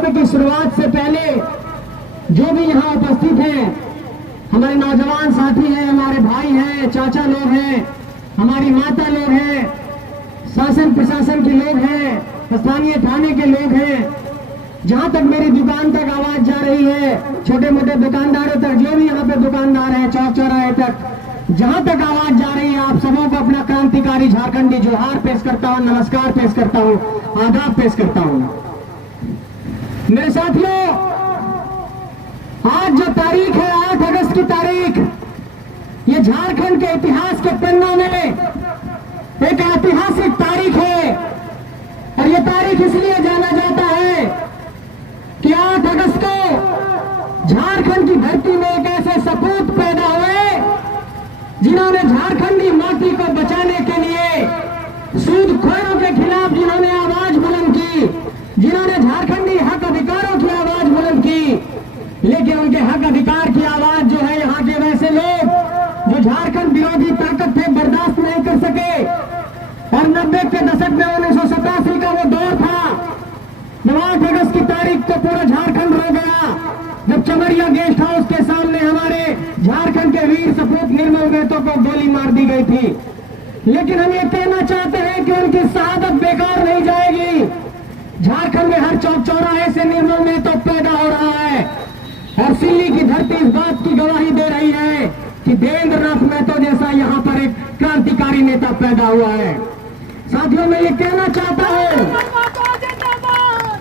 वक्तव्य की शुरुआत से पहले जो भी यहाँ उपस्थित हैं, हमारे नौजवान साथी हैं, हमारे भाई हैं, चाचा लोग हैं, हमारी माता लोग हैं, शासन प्रशासन के लोग हैं, स्थानीय थाने के लोग हैं, जहां तक मेरी दुकान तक आवाज जा रही है, छोटे मोटे दुकानदारों तक, जो भी यहाँ पे दुकानदार हैं, चौक चौराहे तक, जहां तक आवाज जा रही है, आप सबों को अपना क्रांतिकारी झारखंडी जोहार पेश करता हूं, नमस्कार पेश करता हूं, आदाब पेश करता हूं। मेरे साथियों, आज जो तारीख है 8 अगस्त की तारीख, ये झारखंड के इतिहास के पन्नों में एक ऐतिहासिक तारीख है। और ये तारीख इसलिए जाना जाता है कि 8 अगस्त को झारखंड की धरती में एक ऐसे सपूत पैदा हुए जिन्होंने झारखंडी माटी को बचाने के लिए, सूदखोरों के खिलाफ जिन्होंने आवाज बुलंद की, जिन्होंने झारखंडी हक अधिकारों की आवाज बुलंद की, लेकिन उनके हक अधिकार की आवाज जो है यहाँ के वैसे लोग जो झारखंड विरोधी ताकत थे बर्दाश्त नहीं कर सके। और 90 के दशक में 1987 का वो दौर था, 8 अगस्त की तारीख को पूरा झारखंड रो गया जब चमरिया गेस्ट हाउस के सामने हमारे झारखंड के वीर सपूत निर्मल मेहतो को गोली मार दी गई थी। लेकिन हम ये कहना चाहते हैं कि उनकी शहादत बेकार नहीं जाएगी। झारखंड में हर चौक चौराहे से निर्मल मेहतो पैदा हो रहा है और सिल्ली की धरती इस बात की गवाही दे रही है कि देवेंद्र नाथ मेहतो जैसा यहाँ पर एक क्रांतिकारी नेता पैदा हुआ है। साथियों, मैं ये कहना चाहता हूँ,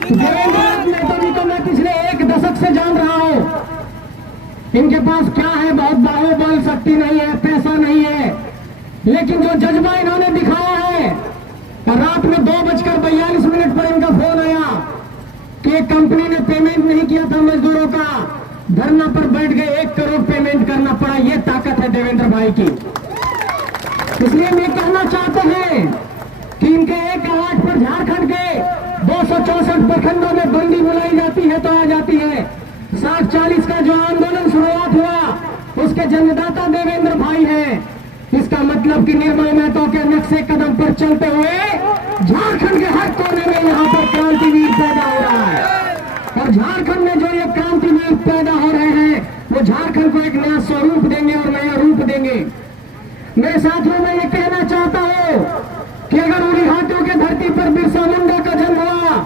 देवेंद्र नाथ मेहतो जी को मैं पिछले 1 दशक से जान रहा हूँ। इनके पास क्या है, बहुत बाहुबल, शक्ति नहीं है, पैसा नहीं है, लेकिन जो जज्बा इन्होंने दिखाया है, और रात में 2:42 पर इनका फोन आया कि एक कंपनी ने पेमेंट नहीं किया था मजदूरों का, धरना पर बैठ गए, 1 करोड़ पेमेंट करना पड़ा। ये ताकत है देवेंद्र भाई की। इसलिए मैं कहना चाहते हैं कि इनके एक आवाज पर झारखंड के 264 प्रखंडों में बंदी बुलाई जाती है तो आ जाती है। 60-40 का जो आंदोलन शुरुआत हुआ उसके जन्मदाता देवेंद्र भाई हैं। इसका मतलब कि निर्मल मेहतो के नक्शे कदम पर चलते हुए झारखंड के हर कोने में यहाँ पर क्रांतिवीर पैदा हो रहा है। और झारखंड में जो ये क्रांतिवीर पैदा हो रहे हैं वो झारखंड को एक नया स्वरूप देंगे और नया रूप देंगे। मेरे साथियों, मैं ये कहना चाहता हूँ कि अगर उलीहाटों के धरती पर बिरसा मुंडा का जन्म हुआ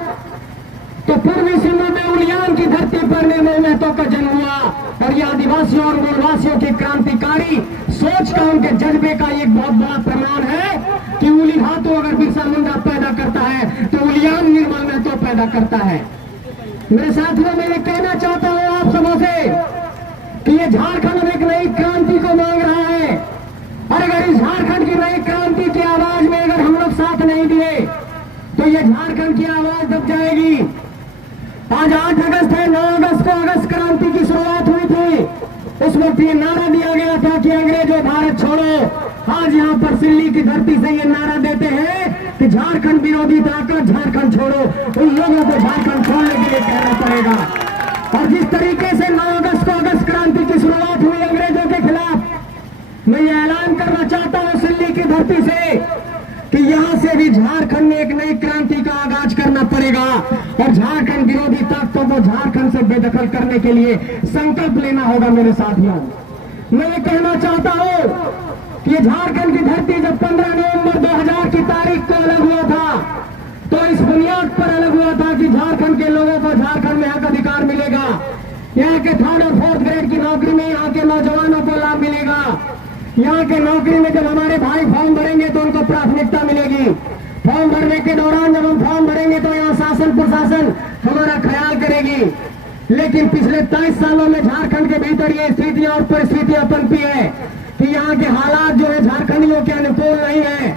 तो पूर्वी सिंध में उलियान की धरती पर निर्मल मेहतो का जन्म हुआ। और ये आदिवासियों और मूलवासियों की क्रांतिकारी सोच का, उनके जज्बे का एक बहुत बड़ा प्रमाण है कि उलीहाटों अगर बिरसा मुंडा पैदा करता है तो उलियान निर्मल मेहतो पैदा करता है। मेरे साथियों, मैं ये कहना चाहता हूँ आप सबों से कि ये झारखंड एक नई क्रांति को मांग रहा है। और अगर इस झारखंड की नई क्रांति की आवाज में अगर हम लोग साथ नहीं दिए तो ये झारखंड की आवाज दब जाएगी। आज 8 अगस्त है, 9 अगस्त को अगस्त क्रांति की शुरुआत हुई थी। उस वक्त ये नारा दिया गया था कि अंग्रेजों भारत छोड़ो। आज यहाँ पर सिल्ली की धरती से ये नारा देते हैं कि झारखंड विरोधी ताकत झारखंड छोड़ो। उन लोगों को झारखंड छोड़ने के लिए कहना पड़ेगा। और जिस तरीके से 9 अगस्त को अगस्त क्रांति की शुरुआत हुई अंग्रेजों के खिलाफ, मैं ये ऐलान करना चाहता हूँ सिल्ली की धरती से कि यहाँ से भी झारखंड में एक नई क्रांति का आगाज करना पड़ेगा। और झारखंड विरोधी ताकतों को झारखंड से बेदखल करने के लिए संकल्प लेना होगा। मेरे साथियों, मैं ये कहना चाहता हूँ कि झारखंड की धरती जब 15 नवंबर 2000 की तारीख को अलग हुआ था तो इस बुनियाद पर अलग हुआ था कि झारखंड के लोगों को झारखंड में हक अधिकार मिलेगा। यहाँ के 3rd और 4th ग्रेड की नौकरी में यहाँ के नौजवानों को लाभ मिलेगा। यहाँ के नौकरी में जब हमारे भाई फॉर्म भरेंगे तो उनको प्राथमिकता मिलेगी। फॉर्म भरने के दौरान जब हम फॉर्म भरेंगे तो यहाँ शासन प्रशासन हमारा ख्याल करेगी। लेकिन पिछले 23 सालों में झारखंड के भीतर ये स्थितियां और परिस्थितियां पनपी है कि यहाँ के हालात जो है झारखंडियों के अनुकूल नहीं है।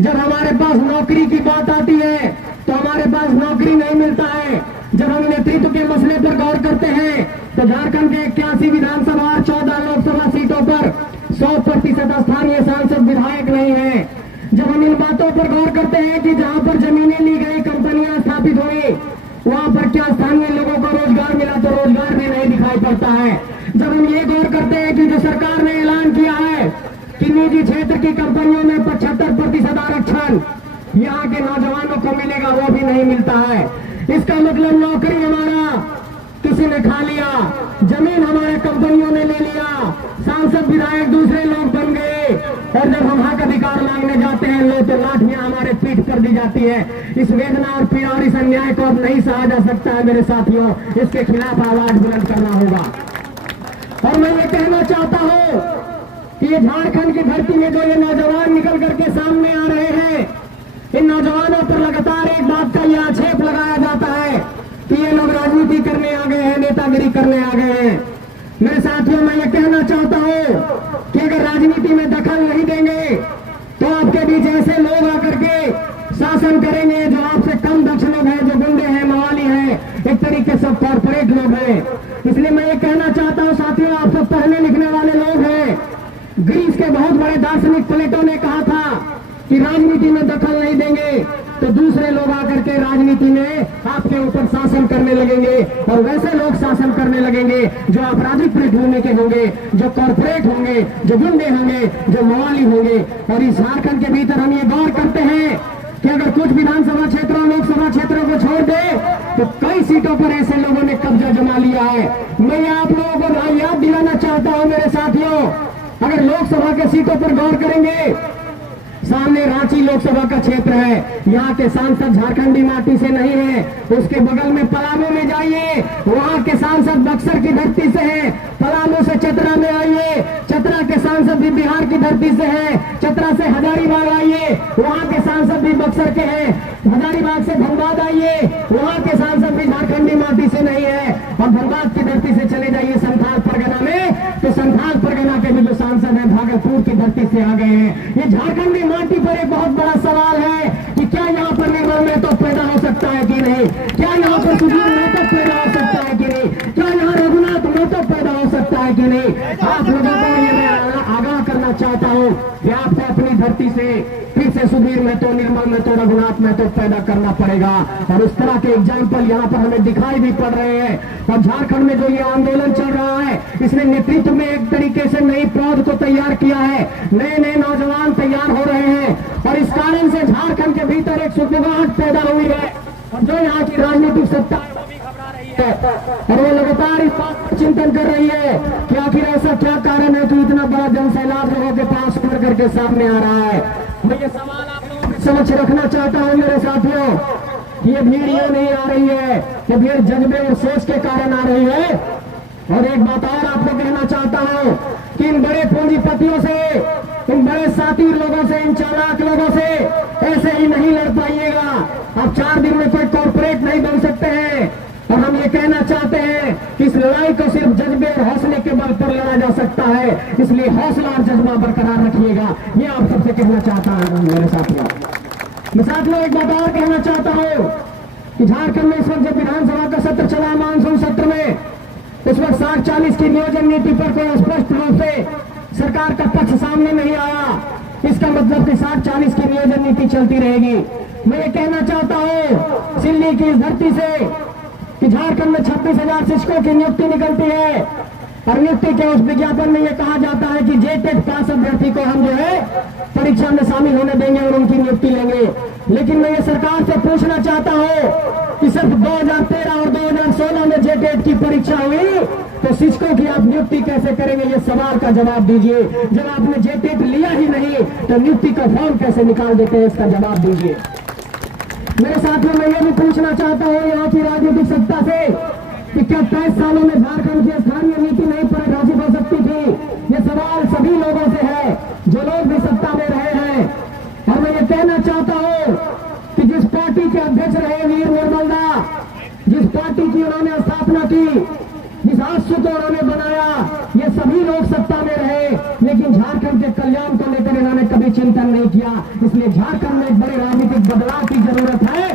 जब हमारे पास नौकरी की बात आती है तो हमारे पास नौकरी नहीं मिलता है। जब हम नेतृत्व के मसले पर गौर करते हैं तो झारखंड के 81 विधानसभा और 14 लोकसभा सीटों पर 100% स्थानीय सांसद विधायक नहीं है। जब हम इन बातों पर गौर करते हैं कि जहां पर जमीनें ली गई, कंपनियां स्थापित हुई, वहां पर क्या स्थानीय लोगों को रोजगार मिला, तो रोजगार भी नहीं दिखाई पड़ता है। जब हम ये गौर करते हैं कि जो सरकार ने ऐलान किया है कि निजी क्षेत्र की कंपनियों में 75% आरक्षण यहाँ के नौजवानों को मिलेगा, वो भी नहीं मिलता है। इसका मतलब नौकरी हमारा हो तो लाठियां हमारे पीठ पर दी जाती है। इस वेदना और पीड़ा और इस अन्याय को अब नहीं सहा जा सकता है मेरे साथियों, इसके खिलाफ आवाज बुलंद करना होगा। और मैं ये कहना चाहता हूं कि ये झारखंड की धरती में जो ये नौजवान निकल करके सामने आ रहे हैं, इन नौजवानों पर लगातार एक बात का यह आक्षेप लगाया जाता है कि ये लोग राजनीति करने आ गए हैं, नेतागिरी करने आ गए हैं। मेरे साथियों, मैं ये कहना चाहता हूं कि अगर राजनीति में दखल नहीं देंगे तो आपके बीच ऐसे लोग आकर के शासन करेंगे जो आपसे कम दक्ष लोग हैं, जो गुंडे हैं, मवाली हैं, एक तरीके से कॉर्पोरेट लोग हैं। इसलिए मैं ये कहना चाहता हूं साथियों, आप सब पढ़ने लिखने वाले लोग हैं। ग्रीस के बहुत बड़े दार्शनिक प्लेटो ने कहा था कि राजनीति में दखल नहीं देंगे तो दूसरे लोग आकर के राजनीति में आपके ऊपर शासन करने लगेंगे, और वैसे लोग शासन करने लगेंगे जो आपराधिक पृष्ठभूमि के होंगे, जो कॉर्पोरेट होंगे, जो गुंडे होंगे, जो मवाली होंगे। और इस झारखंड के भीतर हम ये गौर करते हैं कि अगर कुछ विधानसभा क्षेत्रों, लोकसभा क्षेत्रों को छोड़ दे तो कई सीटों पर ऐसे लोगों ने कब्जा जमा लिया है। मैं आप लोगों को याद दिलाना चाहता हूं मेरे साथियों, अगर लोकसभा के सीटों पर गौर करेंगे, सामने रांची लोकसभा का क्षेत्र है, यहाँ के सांसद झारखंडी माटी से नहीं है। उसके बगल में पलामू में जाइए, वहाँ के सांसद बक्सर की धरती से हैं। पलामू से चतरा में आइए, चतरा के सांसद भी बिहार की धरती से हैं। चतरा से हजारीबाग आइए, वहाँ के सांसद भी बक्सर के हैं। हजारीबाग से धनबाद आइए, वहाँ के सांसद भी झारखंडी माटी से नहीं है। और धनबाद की धरती से चले जाइए संथाल परगना में, तो संथाल परगना के भी जो सांसद है भागलपुर की धरती से आ गए हैं। ये झारखंडी माटी पर एक बहुत बड़ा सवाल है कि क्या यहाँ पर निर्मल महतो पैदा हो सकता है कि नहीं, क्या यहाँ पर सुधीर महतो पैदा हो सकता है कि नहीं, क्या यहाँ रघुनाथ महतो पैदा हो सकता है कि नहीं। आप लोगों को ये मैं आगाह करना चाहता हूँ कि आपको अपनी धरती से फिर से सुधीर महतो, निर्मल महतो, रघुनाथ महतो पैदा करना पड़ेगा। और उस तरह के एग्जाम्पल यहाँ पर हमें दिखाई भी पड़ रहे हैं। और झारखंड में जो ये आंदोलन चल रहा है, इसने नेतृत्व में एक तरीके से नई पौध को तैयार किया है, नए नए नौजवान तैयार हो रहे हैं। और इस कारण से झारखंड के भीतर एक सुगबुगाहट पैदा हुई है, और जो यहाँ की राजनीतिक सत्ता है वो भी घबरा रही है, और वो लगातार इस बात पर चिंतन कर रही है कि आखिर ऐसा क्या कारण है कि इतना बड़ा जनसैलाब लोगों के पास उभर करके सामने आ रहा है। मैं ये सवाल आप लोगों के समक्ष रखना चाहता हूँ मेरे साथियों, ये भीड़ यूं नहीं आ रही है, ये भीड़ जज्बे और सोच के कारण आ रही है। और एक बात और आपको कहना चाहता हूँ कि इन बड़े पूंजीपतियों से, इन बड़े साथी लोगों से, इन चालाक लोगों से ऐसे ही नहीं लड़ पाइएगा। आप 4 दिन में कोई कॉर्पोरेट नहीं बन सकते हैं। और हम ये कहना चाहते हैं कि इस लड़ाई को सिर्फ जज्बे और हौसले के बल पर लड़ा जा सकता है, इसलिए हौसला और जज्बा बरकरार रखिएगा, ये आप सबसे कहना चाहता हूँ मेरे साथियों। मैं साथियों एक बात और कहना चाहता हूँ कि झारखंड में इस वक्त जब विधानसभा का सत्र चला, मानसून सत्र में, उस वक्त 60-40 की नियोजन नीति पर कोई स्पष्ट रूप से सरकार का पक्ष सामने नहीं आया। इसका मतलब कि 60-40 की नियोजन नीति चलती रहेगी। मैं ये कहना चाहता हूँ सिल्ली की इस धरती से कि झारखंड में 26,000 शिक्षकों की नियुक्ति निकलती है, और नियुक्ति के उस विज्ञापन में ये कहा जाता है कि जेटेट पास अभ्यर्थी को हम जो है परीक्षा में शामिल होने देंगे और उनकी नियुक्ति लेंगे। लेकिन मैं ये सरकार से पूछना चाहता हूँ कि सिर्फ 2013 और 2016 में जेटेट की परीक्षा हुई, तो शिक्षकों की आप नियुक्ति कैसे करेंगे, ये सवाल का जवाब दीजिए। जब आपने जेटेट लिया ही नहीं तो नियुक्ति का फॉर्म कैसे निकाल देते हैं, इसका जवाब दीजिए। मेरे साथियों मैं ये भी पूछना चाहता हूँ यहाँ की राजनीतिक सत्ता से कि क्या 23 सालों में झारखंड की स्थानीय नीति नहीं परिभाषित हो सकती थी। ये सवाल सभी लोगों से है जो लोग भी सत्ता में रहे हैं। और मैं ये कहना चाहता हूँ कि जिस पार्टी के अध्यक्ष रहे वीर निर्मलदा, जिस पार्टी की उन्होंने स्थापना की, जिस आशु को उन्होंने बनाया, ये सभी लोग सत्ता में रहे, लेकिन झारखंड के कल्याण को लेकर इन्होंने कभी चिंतन नहीं किया। इसलिए झारखंड में एक बड़े राजनीतिक बदलाव की जरूरत है।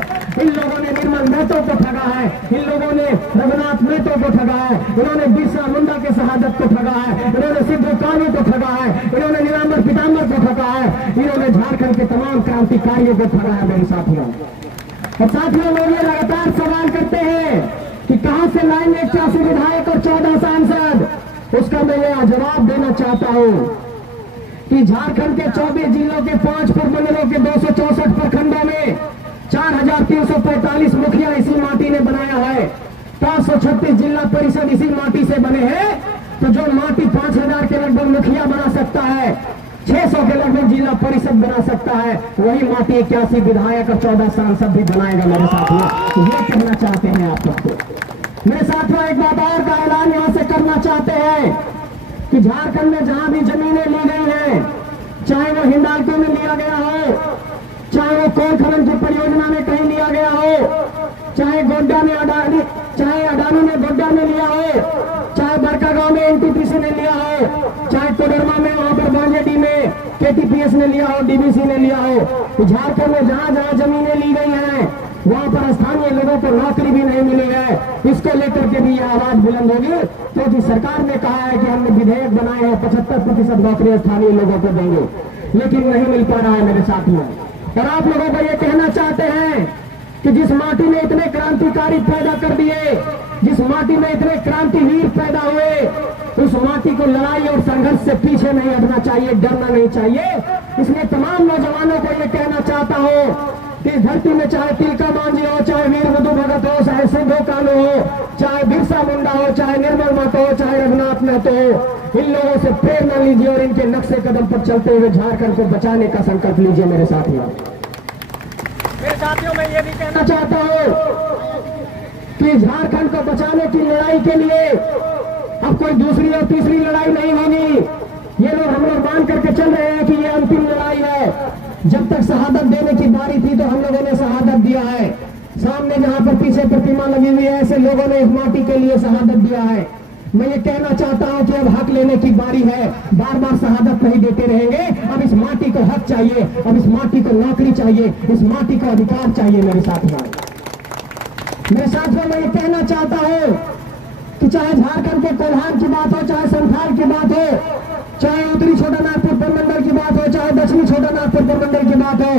इन लोगों ने निर्मल महतो को ठगा है, इन लोगों ने रघुनाथ महतो को ठगा है, इन्होंने बिरसा मुंडा के शहादत को ठगा है, इन्होंने सिद्धू कानू को ठगा है, इन्होंने नीलांबर पीताम्बर को ठगा है, इन्होंने झारखंड के तमाम क्रांतिकारियों को ठगा है मेरे साथियों। और साथियों लोग ये लगातार सवाल करते हैं कि कहां से लाएंगे 81 विधायक और 14 सांसद। उसका मैं यह जवाब देना चाहता हूं कि झारखंड के 24 जिलों के 5 प्रमंडलों के 264 प्रखंडों में 4,345 मुखिया इसी माटी ने बनाया है। 536 जिला परिषद इसी माटी से बने हैं। तो जो माटी 5,000 के लगभग मुखिया बना सकता है, 600 के लगभग जिला परिषद बना सकता है, वही माटी 81 विधायक और 14 सांसद भी बनाएगा मेरे साथियों। ये कहना चाहते हैं आप सबको। मेरे साथियों एक बात और का ऐलान यहां से करना चाहते हैं कि झारखंड में जहां भी जमीनें ली गई हैं, चाहे वो हिंडाल्को में लिया गया हो, चाहे वो कोल खनन की परियोजना में कहीं लिया गया हो, चाहे गोड्डा में अडानी, चाहे अडानी ने गोड्डा में लिया हो, चाहे बड़कागांव में एनटीपीसी ने लिया हो, चाहे कोडरमा में वहां पर बांजेडी में केटीपीएस ने लिया हो, डीबीसी ने लिया हो, तो झारखंड में जहां जहां जमीनें ली गई हैं वहां पर स्थानीय लोगों को नौकरी भी नहीं मिली है। इसको लेकर के भी यह आवाज बुलंद होगी, क्योंकि सरकार ने कहा है कि हमने विधेयक बनाए हैं 75% नौकरी स्थानीय लोगों को देंगे, लेकिन नहीं मिल पा रहा है मेरे साथियों। और आप लोगों को ये कहना चाहते हैं कि जिस माटी में इतने क्रांतिकारी पैदा कर दिए, जिस माटी में इतने क्रांतिवीर पैदा हुए, उस माटी को लड़ाई और संघर्ष से पीछे नहीं हटना चाहिए, डरना नहीं चाहिए। इसलिए तमाम नौजवानों को ये कहना चाहता हूं कि इस धरती में चाहे तिलका मांझी हो, चाहे वीर बुद्धू भगत हो, चाहे सिद्धू कानू हो, चाहे बिरसा मुंडा हो, चाहे निर्मल महतो हो, चाहे रघुनाथ महतो हो, इन लोगों से प्रेरणा लीजिए और इनके नक्शे कदम पर चलते हुए झारखंड को बचाने का संकल्प लीजिए मेरे साथियों। मेरे साथियों मैं ये भी कहना चाहता हूं कि झारखंड को बचाने की लड़ाई के लिए अब कोई दूसरी और तीसरी लड़ाई नहीं होगी। ये लोग हम लोग मान करके चल रहे हैं कि ये अंतिम लड़ाई है। जब तक शहादत देने की बारी थी तो हम लोगों ने शहादत दिया है। सामने जहां पर पीछे प्रतिमा लगी हुई है, ऐसे लोगों ने इस माटी के लिए शहादत दिया है। मैं ये कहना चाहता हूं कि अब हक लेने की बारी है। बार बार शहादत नहीं देते रहेंगे। अब इस माटी को हक चाहिए, अब इस माटी को नौकरी चाहिए, इस माटी को अधिकार चाहिए मेरे साथियों। मैं मैं ये कहना चाहता हूं कि चाहे झारखंड के कोल्हान की बात हो, चाहे संथाल की बात हो, चाहे उत्तरी छोटा नागपुर प्रमंडल की बात हो, चाहे दक्षिणी छोटा नागपुर प्रमंडल की बात हो,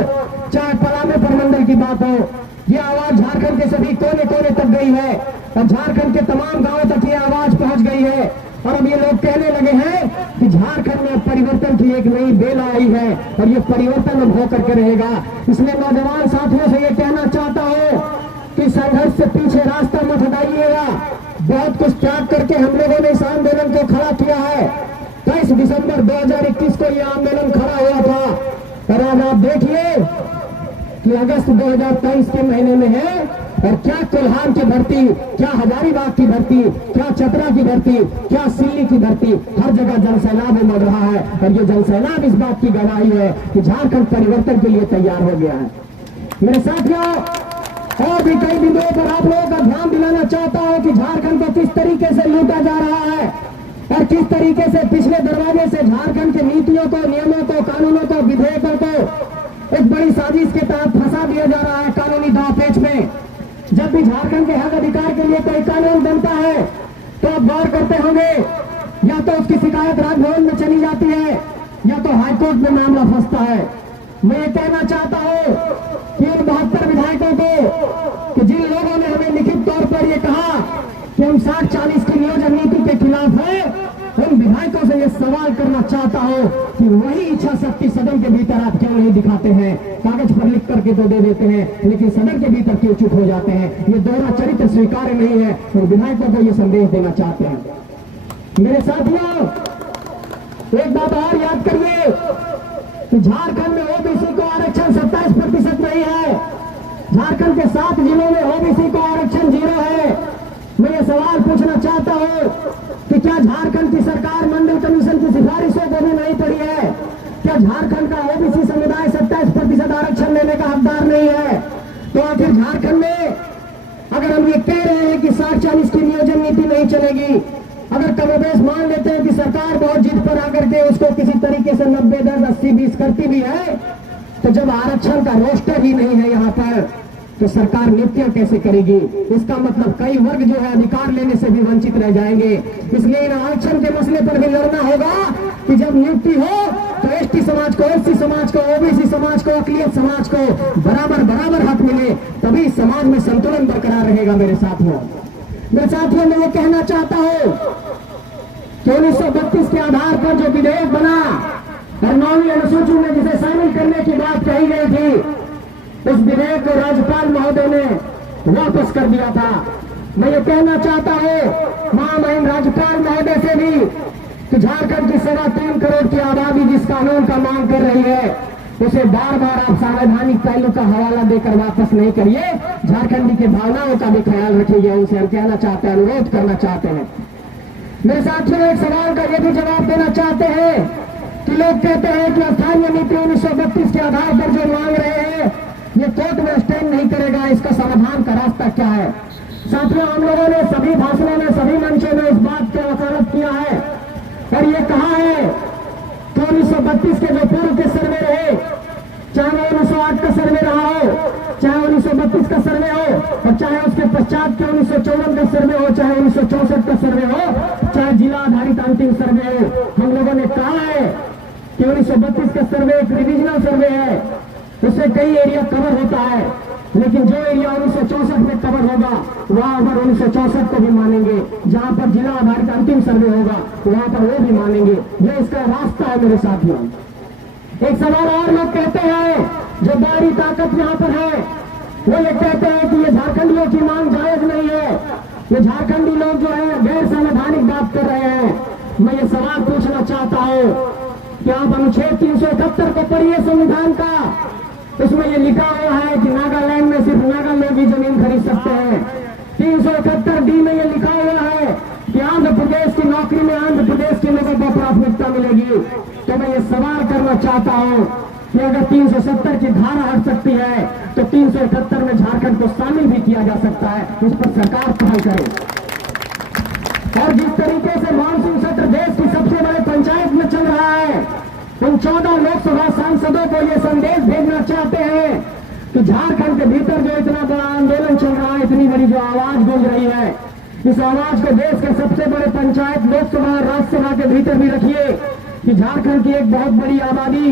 चाहे पलामे प्रमंडल की बात हो, ये आवाज झारखंड के सभी कोने कोने तक गई है और झारखंड के तमाम गांवों तक ये आवाज पहुंच गई है। और अब ये लोग कहने लगे हैं कि झारखंड में परिवर्तन की एक नई बेल आई है और ये परिवर्तन अब होकर के रहेगा। इसलिए नौजवान साथियों से ये कहना चाहता हूं कि संघर्ष से पीछे रास्ता मत हटाइएगा। बहुत कुछ त्याग करके हम लोगों ने इस आंदोलन को खड़ा किया है। 23 दिसंबर 2021 को यह आंदोलन खड़ा हुआ था और अब आप देखिए कि अगस्त 2023 के महीने में है और क्या कोल्हान की भर्ती, क्या हजारीबाग की भर्ती, क्या चतरा की भर्ती, क्या सिल्ली की भर्ती, हर जगह जनसैलाब उमड़ रहा है। और ये जनसैलाब इस बात की गवाही है कि झारखंड परिवर्तन के लिए तैयार हो गया है। मेरे साथियों, और भी कई बिंदुओं पर आप लोगों का ध्यान दिलाना चाहता हूं कि झारखंड को किस तरीके से लूटा जा रहा है और किस तरीके से पिछले दरवाजे से झारखंड के नीतियों को, नियमों को, कानूनों को, विधेयकों को एक बड़ी साजिश के तहत फंसा दिया जा रहा है कानूनी दांवपेच में। जब भी झारखंड के हक अधिकार के लिए कोई कानून बनता है तो आप गौर करते होंगे, या तो उसकी शिकायत राजभवन में चली जाती है या तो हाईकोर्ट में मामला फंसता है। मैं ये कहना चाहता हूं कि उन 72 विधायकों को कि जिन लोगों ने हमें लिखित तौर पर यह कहा कि हम 60-40 की नियोजन नीति के खिलाफ है, उन विधायकों से यह सवाल करना चाहता हूं कि वही इच्छा शक्ति सदन के भीतर आप क्यों नहीं दिखाते हैं? कागज पर लिख करके तो दे देते हैं, लेकिन सदन के भीतर क्यों चुप हो जाते हैं? ये दोहरा चरित्र स्वीकार्य नहीं है और विधायकों को यह संदेश देना चाहते हैं। मेरे साथियों, एक बात और याद करिए कि झारखंड में ओबीसी को आरक्षण 27% नहीं है। झारखंड के 7 जिलों में ओबीसी को आरक्षण 0 है। मैं ये सवाल पूछना चाहता हूं कि क्या झारखंड की सरकार मंडल कमीशन की सिफारिशों को भी नहीं पढ़ी है? क्या झारखंड का ओबीसी समुदाय 27% आरक्षण लेने का हकदार नहीं है? तो आखिर झारखंड में अगर हम ये कह रहे हैं कि 60-40 की नियोजन नीति नहीं चलेगी, अगर कमोबेश मान लेते हैं कि सरकार बहुत जिद पर आकर के उसको किसी तरीके से 90-10, 80-20 करती भी है, तो जब आरक्षण का रोस्टर ही नहीं है यहाँ पर तो सरकार नियुक्तियां कैसे करेगी? इसका मतलब कई वर्ग जो है अधिकार लेने से भी वंचित रह जाएंगे। इसलिए इन आरक्षण के मसले पर भी लड़ना होगा कि जब नियुक्ति हो तो एसटी समाज को, एससी समाज को, ओबीसी समाज को, अकलियत समाज को बराबर हक मिले, तभी समाज में संतुलन बरकरार रहेगा। मेरे साथियों, मैं ये कहना चाहता हूं कि 1932 के आधार पर जो विधेयक बना और 9वीं अनुसूची में जिसे शामिल करने की बात कही गई थी, उस विधेयक को राज्यपाल महोदय ने वापस कर दिया था। मैं ये कहना चाहता हूं महामहिम राज्यपाल महोदय से भी कि झारखंड की 3.25 करोड़ की आबादी जिस कानून का मांग कर रही है उसे बार बार आप संवैधानिक पहलू का हवाला देकर वापस नहीं करिए, झारखंडी की भावनाओं का भी ख्याल रखिए। उनसे हम कहना चाहते हैं, अनुरोध करना चाहते हैं। मेरे साथियों, एक सवाल का यह भी जवाब देना चाहते हैं कि लोग कहते हैं कि स्थानीय नीति 1932 के आधार पर जो मांग रहे हैं ये कोर्ट में स्टैंड नहीं करेगा, इसका समाधान का रास्ता क्या है? साथियों, हम लोगों ने सभी भाषणों में, सभी मंचों में इस बात की वकालत किया है और ये कहा है कि 1932 के जो पूर्व के सर्वे रहे, चाहे वो 1908 का सर्वे रहा हो, चाहे 1932 का सर्वे हो, और चाहे उसके पश्चात के 1954 का सर्वे हो, चाहे 1964 का सर्वे हो, चाहे जिला आधारित अंतिम सर्वे हो, हम लोगों ने कहा है कि 1932 का सर्वे एक रिविजनल सर्वे है, उससे कई एरिया कवर होता है, लेकिन जो एरिया 1964 में कवर होगा वहां पर 1964 को भी मानेंगे, जहां पर जिला आधारित अंतिम सर्वे होगा वहां पर वो भी मानेंगे। ये इसका रास्ता है मेरे साथियों। एक सवाल और लोग कहते हैं, जो बाहरी ताकत यहाँ पर है, वो ये कहते हैं कि ये झारखंडियों की मांग जायज नहीं है, ये झारखंडी लोग जो है गैर संवैधानिक बात कर रहे हैं। मैं ये सवाल पूछना चाहता हूँ कि आप अनुच्छेद 371 को पढ़िए संविधान का, उसमें ये लिखा हुआ है कि नागालैंड में सिर्फ नागा लोग ही जमीन खरीद सकते हैं। 371D में ये लिखा हुआ है कि आंध्र प्रदेश की नौकरी में आंध्र प्रदेश के लोगों को प्राथमिकता मिलेगी। तो मैं ये सवाल करना चाहता हूँ कि अगर 370 की धारा हट सकती है तो 371 में झारखंड को शामिल भी किया जा सकता है, इस पर सरकार पहल करे। और जिस तरीके से मानसून सत्र देश की सबसे बड़े पंचायत में चल रहा है, उन 14 लोकसभा सांसदों को ये संदेश भेजना चाहते हैं कि झारखंड के भीतर जो इतना बड़ा आंदोलन चल रहा है, इतनी बड़ी जो आवाज गूंज रही है, इस आवाज को देश के सबसे बड़े पंचायत, लोकसभा और राज्यसभा के भीतर भी रखिए कि झारखंड की एक बहुत बड़ी आबादी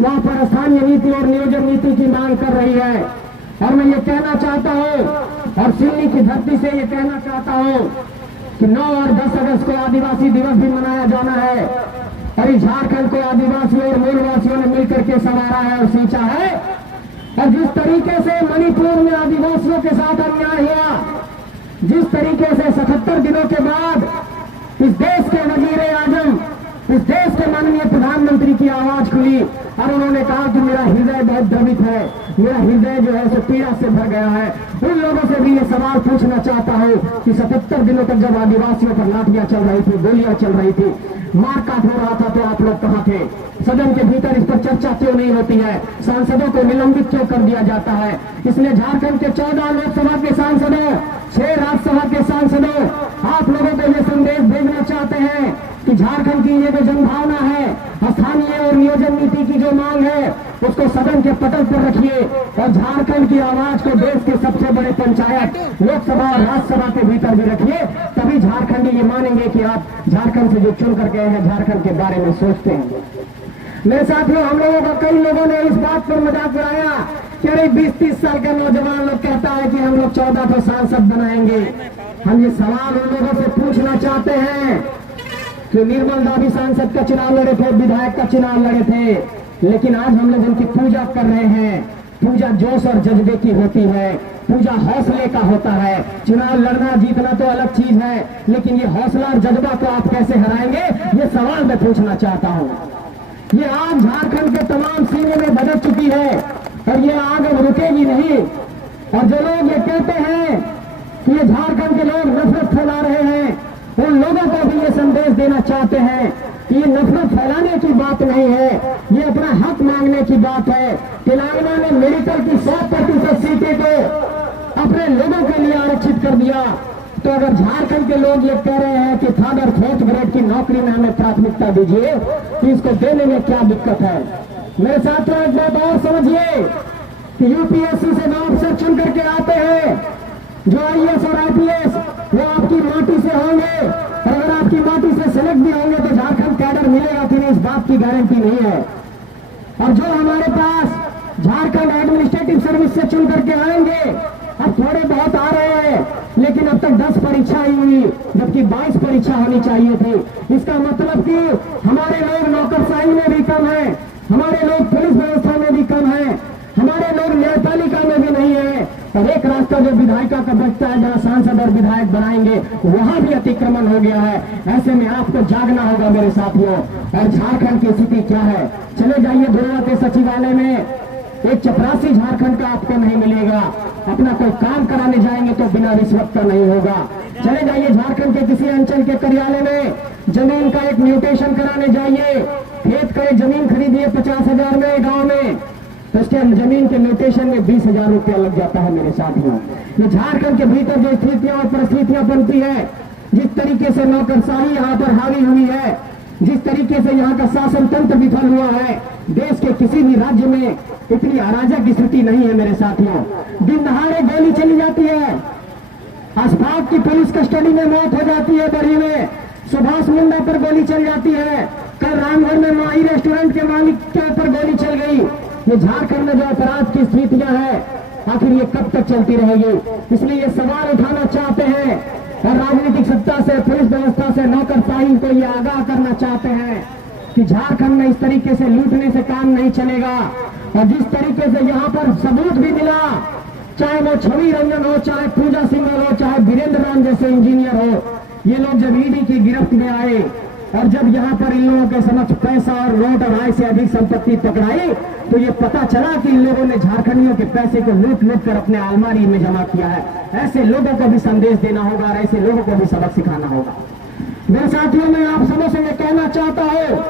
वहां पर स्थानीय नीति और नियोजन नीति की मांग कर रही है। और मैं ये कहना चाहता हूँ और सिल्ली की धरती से ये कहना चाहता हूँ कि 9 और 10 अगस्त को आदिवासी दिवस भी मनाया जाना है और इस झारखंड को आदिवासियों और मूलवासियों ने मिलकर के संवारा है और सींचा है। और जिस तरीके से मणिपुर में आदिवासियों के साथ अन्याय हुआ, जिस तरीके से 77 दिनों के बाद इस देश के वजीर आजम, इस देश के माननीय प्रधानमंत्री की आवाज खुली और उन्होंने कहा कि मेरा हृदय बहुत द्रवित है, मेरा हृदय जो है सो पीड़ा से भर गया है। उन लोगों से भी ये सवाल पूछना चाहता हूँ कि 77 दिनों तक जब आदिवासियों पर लाठियां चल रही थी, गोलियां चल रही थी, मारकाट हो रहा था, तो आप लोग कहाँ थे? सदन के भीतर इस पर चर्चा क्यों नहीं होती है? सांसदों को निलंबित क्यों कर दिया जाता है? इसलिए झारखंड के 14 लोकसभा के सांसदों, 6 राज्यसभा के सांसदों, आप लोगों को ये संदेश भेजना चाहते हैं कि झारखंड की ये जो जनभावना है, स्थानीय और नियोजन नीति की जो मांग है, उसको सदन के पटल पर रखिए और झारखंड की आवाज को देश के सबसे बड़े पंचायत, लोकसभा और राज्यसभा के भीतर भी रखिए। तभी झारखंडी ये मानेंगे कि आप झारखंड से जो चुन करके आए हैं, झारखंड के बारे में सोचते हैं। मेरे साथियों, हम लोगों का कई लोगों ने इस बात पर मजाक उड़ाया कि अरे 20-30 साल का नौजवान लोग कहता है कि हम लोग 14 को सांसद बनाएंगे। हम ये सवाल उन लोगों से पूछना चाहते हैं कि निर्मल दावी सांसद का चुनाव लड़े थे, विधायक का चुनाव लड़े थे, लेकिन आज हम लोग उनकी पूजा कर रहे हैं। पूजा जोश और जज्बे की होती है, पूजा हौसले का होता है। चुनाव लड़ना जीतना तो अलग चीज है, लेकिन ये हौसला और जज्बा को आप कैसे हराएंगे, ये सवाल मैं पूछना चाहता हूँ। ये आग झारखंड के तमाम सीने में बदल चुकी है और ये आग अब रुकेगी नहीं। और जो लोग ये कहते हैं कि ये झारखंड के लोग नफरत फैला रहे हैं, उन लोगों को भी ये संदेश देना चाहते हैं कि ये नफरत फैलाने की बात नहीं है, ये अपना हक मांगने की बात है। तेलंगाना ने मेडिकल की 100% सीटें को अपने लोगों के लिए आरक्षित कर दिया, तो अगर झारखंड के लोग ये कह रहे हैं कि थर्ड और फोर्थ ग्रेड की नौकरी में हमें प्राथमिकता दीजिए, तो इसको देने में क्या दिक्कत है? मेरे साथियों, एक बात और समझिए कि यूपीएससी से जो अफसर चुन करके आते हैं, जो आईएएस और आईपीएस, वो आपकी माटी से होंगे और अगर आपकी माटी से सेलेक्ट भी होंगे तो झारखंड कैडर मिलेगा कि नहीं, इस बात की गारंटी नहीं है। और जो हमारे पास झारखंड एडमिनिस्ट्रेटिव सर्विस से चुन करके आएंगे, अब थोड़े बहुत आ रहे हैं, लेकिन अब तक 10 परीक्षा ही हुई, जबकि 22 परीक्षा होनी चाहिए थी। इसका मतलब कि हमारे लोग नौकरशाही में भी कम है, हमारे लोग पुलिस व्यवस्था में भी कम है, हमारे लोग न्यायपालिका में भी नहीं है। और एक एक रास्ता जो विधायिका का बचता है, जहां सांसद और विधायक बनाएंगे, वहां भी अतिक्रमण हो गया है। ऐसे में आपको जागना होगा मेरे साथियों। और झारखंड की स्थिति क्या है, चले जाइए धुरवा के सचिवालय में, एक चपरासी झारखंड का आपको नहीं मिलेगा। अपना कोई काम कराने जाएंगे तो बिना रिश्वत का नहीं होगा। चले जाइए झारखंड के किसी अंचल के कार्यालय में, जमीन का एक म्यूटेशन कराने जाइए, खेत का एक जमीन खरीदिए 50,000 में गांव में, तो उसके जमीन के म्यूटेशन में 20,000 रुपया लग जाता है मेरे साथियों। ये झारखंड के भीतर जो स्थितियां और परिस्थितियां बनती है, जिस तरीके से नौकरशाही यहाँ पर हावी हुई है, जिस तरीके से यहाँ का शासन तंत्र विफल हुआ है, देश के किसी भी राज्य में इतनी अराजक स्थिति नहीं है मेरे साथियों। दिन दहाड़े गोली चली जाती है, अस्पात की पुलिस कस्टडी में मौत हो जाती है बड़ी में, सुभाष मुंडा पर गोली चल जाती है, कल रामगढ़ में माही रेस्टोरेंट के मालिक के ऊपर गोली चल गई। ये झारखंड में जो अपराध की स्थितियां हैं, आखिर ये कब तक चलती रहेगी? इसलिए ये सवाल उठाना चाहते हैं और राजनीतिक सत्ता से, पुलिस व्यवस्था से, नौकरशाही को ये आगाह करना चाहते हैं कि झारखंड में इस तरीके से लूटने से काम नहीं चलेगा। और जिस तरीके से यहाँ पर सबूत भी मिला, चाहे वो छवि रंजन हो, चाहे पूजा सिंघल हो, चाहे वीरेंद्र राम जैसे इंजीनियर हो, ये लोग जब ईडी की गिरफ्त में आए और जब यहाँ पर इन लोगों के समक्ष पैसा और नोट और आय से अधिक संपत्ति पकड़ाई, तो ये पता चला कि इन लोगों ने झारखंडियों के पैसे को लूट लूट कर अपने अलमारी में जमा किया है। ऐसे लोगों को भी संदेश देना होगा और ऐसे लोगों को भी सबक सिखाना होगा। मेरे साथियों, मैं आप सबों से ये कहना चाहता हूँ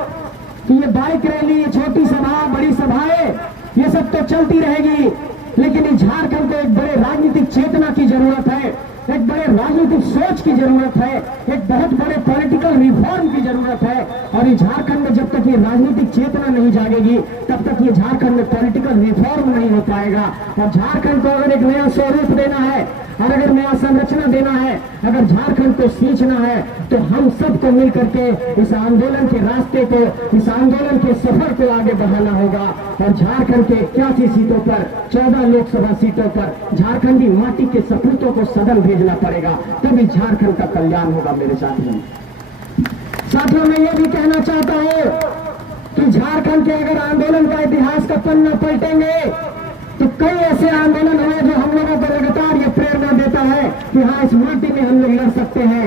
कि ये बाइक रैली, ये छोटी सभा, बड़ी सभाएं, ये सब तो चलती रहेगी, लेकिन इस झारखंड को एक बड़े राजनीतिक चेतना की जरूरत है, एक बड़े राजनीतिक सोच की जरूरत है, एक बहुत बड़े पॉलिटिकल रिफॉर्म की जरूरत है। और ये झारखंड में जब तक ये राजनीतिक चेतना नहीं जागेगी, तब तक ये झारखंड में पॉलिटिकल रिफॉर्म नहीं हो पाएगा। और झारखंड को अगर एक नया स्वरूप देना है और अगर नया संरचना देना है, अगर झारखंड को सींचना है, तो हम सबको मिलकर के इस आंदोलन के रास्ते को, इस आंदोलन के सफर को आगे बढ़ाना होगा। और झारखंड के 81 सीटों पर, 14 लोकसभा सीटों पर झारखंडी माटी के सपूतों को सदन भेजना पड़ेगा, तभी झारखंड का कल्याण होगा। मेरे साथियों, मैं ये भी कहना चाहता हूं कि झारखंड के अगर आंदोलन का इतिहास का पन्ना पलटेंगे तो कई ऐसे आंदोलन हुए जो हम लोगों को लगातार ये प्रेरणा देता है कि हाँ, इस माटी में हम लोग लड़ सकते हैं।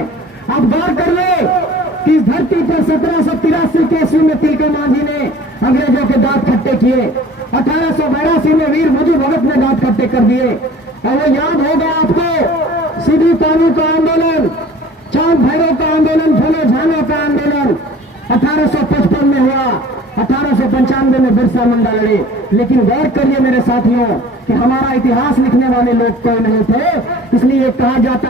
आप गौर करिए कि इस धरती पर 1783 के ईस्वी में तिलका मांझी ने अंग्रेजों के दांत खट्टे किए, 1882 में वीर मुझे भगत ने दांत खट्टे कर दिए। और वो याद होगा आपको सिद्धू कानू का आंदोलन, चांद भैरव का आंदोलन, भोले झानो का आंदोलन 1855 में हुआ, 1895 में बिरसा मुंडा लड़े। लेकिन गौर करिए मेरे साथियों कि हमारा इतिहास लिखने वाले लोग कोई नहीं थे, इसलिए कहा जाता